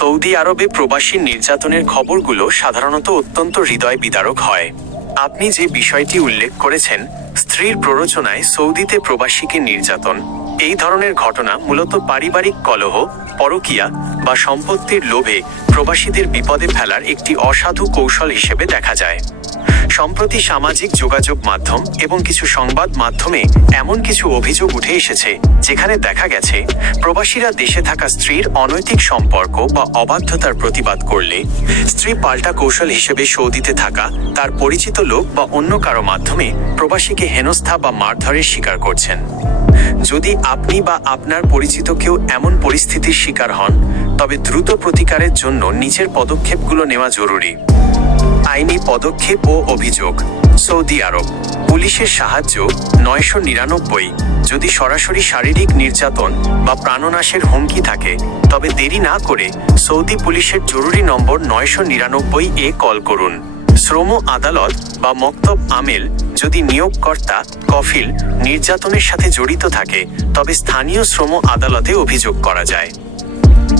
Saudi আরবে প্রবাসী নির্যাতনের খবরগুলো সাধারণত অত্যন্ত হৃদয় বিদারক হয়। আপনি যে বিষয়টি উল্লেখ করেছেন, স্ত্রীর প্ররোচনায় সৌদিতে প্রবাসীকে নির্যাতন, এই ধরনের ঘটনা মূলত পারিবারিক কলহ, পরকিয়া বা সম্পত্তির লোভে প্রবাসীদের বিপদে ফেলার একটি অসাধু কৌশল হিসেবে দেখা যায়। সম্প্রতি সামাজিক যোগাযোগ মাধ্যম এবং কিছু সংবাদ মাধ্যমে এমন কিছু অভিযোগ উঠে এসেছে, যেখানে দেখা গেছে, প্রবাসীরা দেশে থাকা স্ত্রীর অনৈতিক সম্পর্ক বা অবাধ্যতার প্রতিবাদ করলে, স্ত্রী পাল্টা কৌশল হিসেবে সৌদিতে থাকা, তার পরিচিত লোক বা অন্য কারও মাধ্যমে প্রবাসীকে হেনস্থা বা মারধরের শিকার করছেন। যদি আপনি বা আপনার পরিচিত কেউ এমন পরিস্থিতির শিকার হন, তবে দ্রুত প্রতিকারের জন্য নিচের পদক্ষেপগুলো নেওয়া জরুরি। আইনি পদক্ষেপ ও অভিযোগ। Saudi Arab. পুলিশের সাহায্য নয়শো নিরানব্বই। যদি সরাসরি শারীরিক নির্যাতন বা প্রাণনাশের হুমকি থাকে, তবে দেরি না করে সৌদি পুলিশের জরুরি নম্বর নয়শো নিরানব্বই এ কল করুন। শ্রম আদালত বা মক্তব আমেল যদি নিয়োগকর্তা কফিল নির্যাতনের সাথে জড়িত থাকে, তবে স্থানীয় শ্রম আদালতে অভিযোগ করা যায়।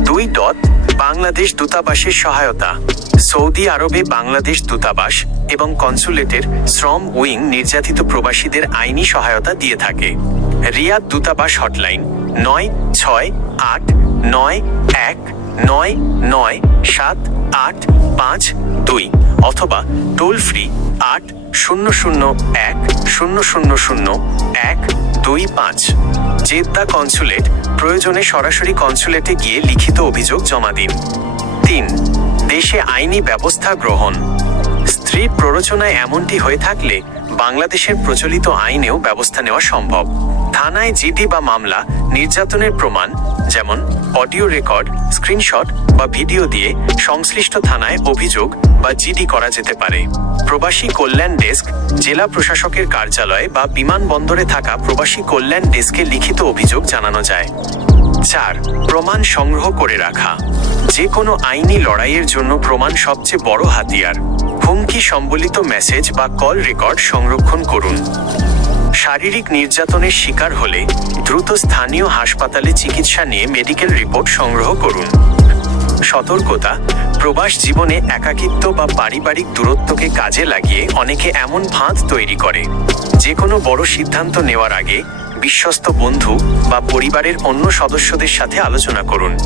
দুই ডট, বাংলাদেশ দূতাবাসের সহায়তা। সৌদি আরবে বাংলাদেশ দূতাবাস এবং কনসুলেটের শ্রম উইং নির্যাতিত প্রবাসীদের আইনি সহায়তা দিয়ে থাকে। রিয়াদ দূতাবাস হটলাইন। নয় ছয় আট নয় এক নয় নয় সাত আট পাঁচ দুই অথবা টোল ফ্রি আট শূন্য শূন্য এক শূন্য শূন্য শূন্য এক দুই পাঁচ। জেদ্দা কনসুলেট প্রয়োজনে সরাসরি কনসুলেটে গিয়ে লিখিত অভিযোগ জমা দিন। তিন, দেশে আইনি ব্যবস্থা গ্রহণ। স্ত্রীর প্ররোচনায় এমনটি হয়ে থাকলে বাংলাদেশের প্রচলিত আইনেও ব্যবস্থা নেওয়া সম্ভব। থানায় জিডি বা মামলা, নির্যাতনের প্রমাণ, যেমন অডিও রেকর্ড, স্ক্রিনশট বা ভিডিও দিয়ে সংশ্লিষ্ট থানায় অভিযোগ বা জিডি করা যেতে পারে। প্রবাসী কল্যাণ ডেস্ক, জেলা প্রশাসকের কার্যালয় বা বিমানবন্দরে থাকা প্রবাসী কল্যাণ ডেস্কে লিখিত অভিযোগ জানানো যায়। চার, প্রমাণ সংগ্রহ করে রাখা। যে কোনো আইনি লড়াইয়ের জন্য প্রমাণ সবচেয়ে বড় হাতিয়ার। হুমকি, সম্বলিত মেসেজ বা কল রেকর্ড সংরক্ষণ করুন। শারীরিক নির্যাতনের শিকার হলে দ্রুত স্থানীয় হাসপাতালে চিকিৎসা নিয়ে মেডিকেল রিপোর্ট সংগ্রহ করুন। সতর্কতা, প্রবাস জীবনে একাকিত্ব বা পারিবারিক দূরত্বকে কাজে লাগিয়ে অনেকে এমন ফাঁদ তৈরি করে। যে কোনো বড় সিদ্ধান্ত নেওয়ার আগে বিশ্বস্ত বন্ধু বা পরিবারের অন্য সদস্যদের সাথে আলোচনা করুন।